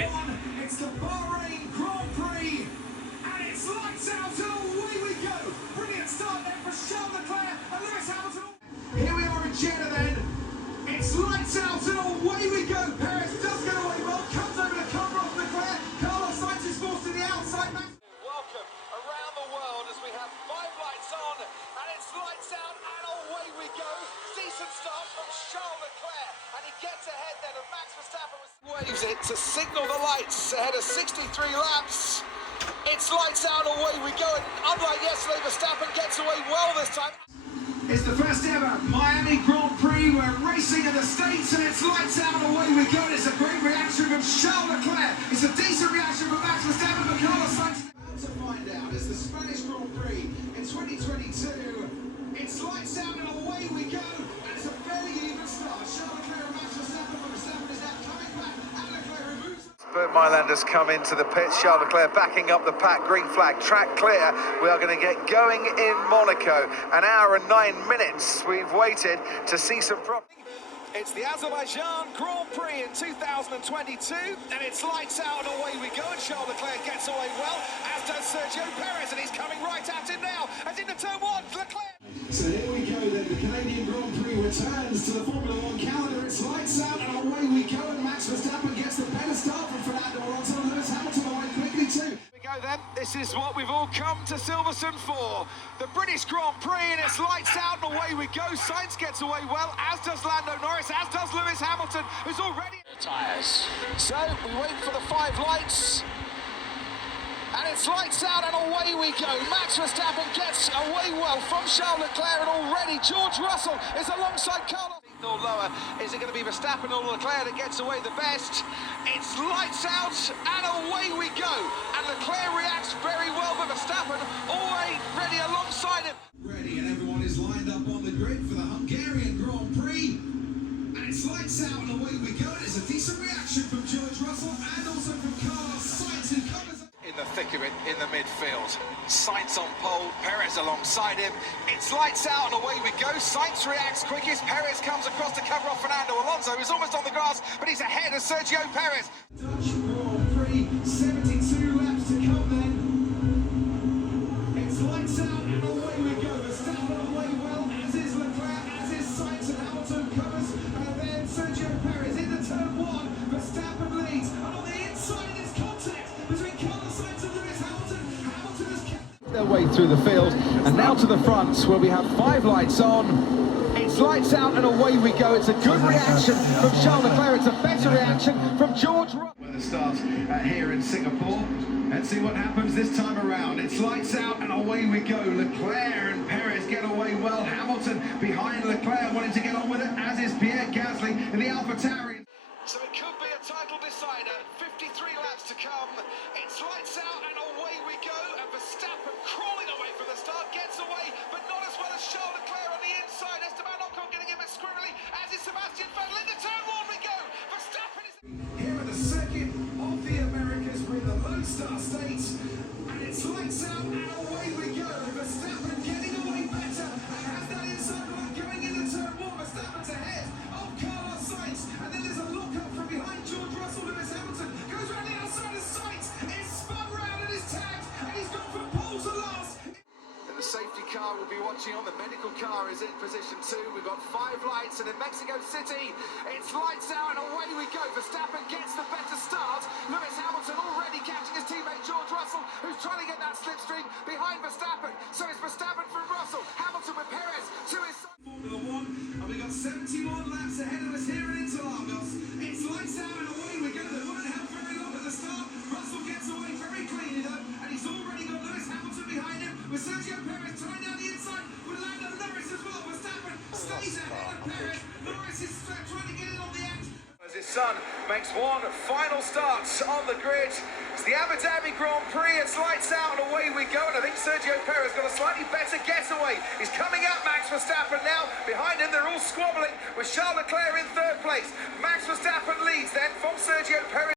It's the Bahrain Grand Prix, and it's lights out and away we go. Brilliant start there for Charles Leclerc and Lewis Hamilton. Here we are in Jeddah then. It's lights out and away we go. Perez does get away well, comes over to cover off Leclerc. Carlos Sainz is forced to the outside. Welcome around the world as we have 5 lights on, and it's lights out and away we go. Decent start from Charles Leclerc, and he gets ahead then of Max Verstappen. Waves it to signal the lights ahead of 63 laps. It's lights out and away we go, and unlike yesterday, Verstappen gets away well this time. It's the first ever Miami Grand Prix. We're racing in the States, and it's lights out and away we go. And it's a great reaction from Charles Leclerc. It's a decent reaction from Max Verstappen, but Carlos Sainz. About to find out, it's the Spanish Grand Prix in 2022. It's lights out and away we go, and it's a fairly even start. Charles Leclerc and Max Verstappen, but Verstappen is now coming back, and Leclerc removes. Bert Mylander's come into the pit. Charles Leclerc backing up the pack. Green flag, track clear. We are going to get going in Monaco. An hour and 9 minutes we've waited to see some problems. It's the Azerbaijan Grand Prix in 2022, and it's lights out and away we go, and Charles Leclerc gets away well, as does Sergio Perez, and he's coming right at him now, as into turn 1, Leclerc. So here we go then, the Canadian Grand Prix returns to the Formula 1 calendar. It's lights out and away we go, and Max Verstappen gets the better start from Fernando Alonso, and Lewis Hamilton away quickly too. Here we go then, this is what we've all come to Silverstone for. The British Grand Prix, and it's lights out and away we go. Sainz gets away well, as does Lando Norris, as does Lewis Hamilton, who's already... Tyres. So, we wait for the 5 lights. And it's lights out and away we go. Max Verstappen gets away well from Charles Leclerc, and already George Russell is alongside Carlos. Or lower. Is it going to be Verstappen or Leclerc that gets away the best? It's lights out and away we go. And Leclerc reacts very well, but Verstappen already alongside him. Ready, and everyone is lined up on the grid for the Hungarian Grand Prix. And it's lights out and away we go. And it's a decent reaction from George Russell and also from Carlos Sainz, who covers in the thick of it in the midfield. Sainz on pole, Perez alongside him. It's lights out and away we go. Sainz reacts quickest. Perez comes across to cover off Fernando Alonso, who's almost on the grass, but he's ahead of Sergio Perez. Dutch Grand Prix, 72 laps to come then. It's lights out and away we go. Verstappen away well, as is Leclerc, as is Sainz, and Hamilton covers. And then Sergio Perez into turn 1. Verstappen leads, and on the inside it is contact between Carlos Sainz and Lewis Hamilton. Hamilton has kept their way through the field, and now to the front where we have 5 lights on. It's lights out and away we go. It's a good reaction from Charles Leclerc. It's a better reaction from George Russell. Weather starts here in Singapore. Let's see what happens this time around. It's lights out and away we go. Leclerc and Perez get away well. Hamilton behind Leclerc, wanting to get on with it, as is Pierre Gasly in the AlphaTauri. So it could be a title decider. 53 laps to come. It's lights out and away we go. And Verstappen crawling away from the start, gets away, but not as well as Charles Leclerc on the inside. Esteban Ocon getting a bit squirrely, as is Sebastian Vettel. Into turn 1 we go. Verstappen is here at the circuit of the Americas. We're in the Lone Star States, and it's lights out and away we go. Verstappen getting away better, and has that inside line going into turn 1. Verstappen's ahead of Carlos Sainz, and then there's a lock-up from behind George Russell. Lewis Hamilton goes round the outside of Sainz. It's spun round and is tagged, and he's gone from pole to last. And the safety car will be watching on. The medical car is in position 2. We've got 5 lights, and in Mexico City, it's lights out and away we go. Verstappen gets the better start. Lewis Hamilton already catching his teammate George Russell, who's trying to get that slipstream behind Verstappen. So it's Verstappen from Russell, Hamilton with Perez to his side. Formula 1, and we got 71 laps ahead of us here in Interlagos. It's lights out and away we go. They weren't held very long at the start. Russell gets away very cleanly though, and he's already got Lewis Hamilton behind him, with Sergio Perez trying down the inside with Lando Norris as well. Verstappen stays ahead of Perez. Norris is trying to get in on the end. As his son makes one final start on the grid. It's the Abu Dhabi Grand Prix. It's lights out and away we go. And I think Sergio Perez got a slightly better getaway. He's coming at Max Verstappen now. Behind him, they're all squabbling with Charles Leclerc in 3rd place. Max Verstappen leads then from Sergio Perez.